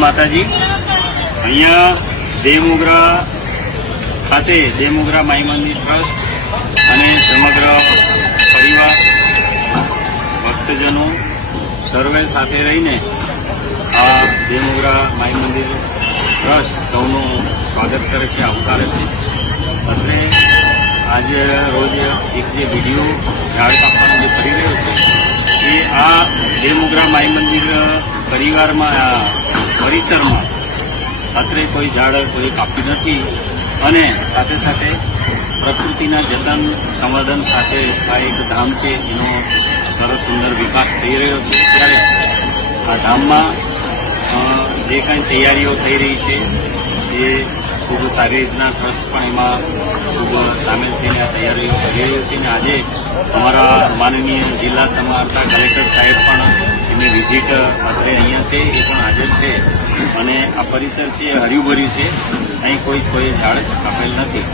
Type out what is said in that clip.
માતાજી। અહીંયા દેવમોગરા ખાતે દેવમોગરા માઈ મંદિર ટ્રસ્ટ અને સમગ્ર પરિવાર ભક્તજનો સર્વે સાથે રહીને આ દેવમોગરા માઈ મંદિર ટ્રસ્ટ સૌનું સ્વાગત કરે છે, આવકારે છે। અત્રે આજે રોજ એક જે વિડીયો ઝાડ કાપવાનો જે કરી રહ્યો છે એ આ દેવમોગરા માઈ મંદિર પરિસરમાં અત્રે કોઈ ઝાડ કોઈ કાપ્યું નથી અને સાથે સાથે પ્રકૃતિના જતન સંવર્ધન સાથે આ એક ધામ છે એનો સરસ સુંદર વિકાસ થઈ રહ્યો છે। ત્યારે આ ધામમાં જે કાંઈ તૈયારીઓ થઈ રહી છે એ ખૂબ સારી રીતના ટ્રસ્ટ પણ એમાં ખૂબ સામેલ થઈને આ તૈયારીઓ કરી રહ્યો છે। અને આજે અમારા માનનીય જિલ્લા સમાહર્તા કલેક્ટર સાહેબ પણ એમની વિઝિટ અત્રે અહીંયા છે, એ પણ હાજર છે અને આ પરિસર છે એ હર્યુભર્યું છે, અહીં કોઈ ઝાડ કાપેલ નથી।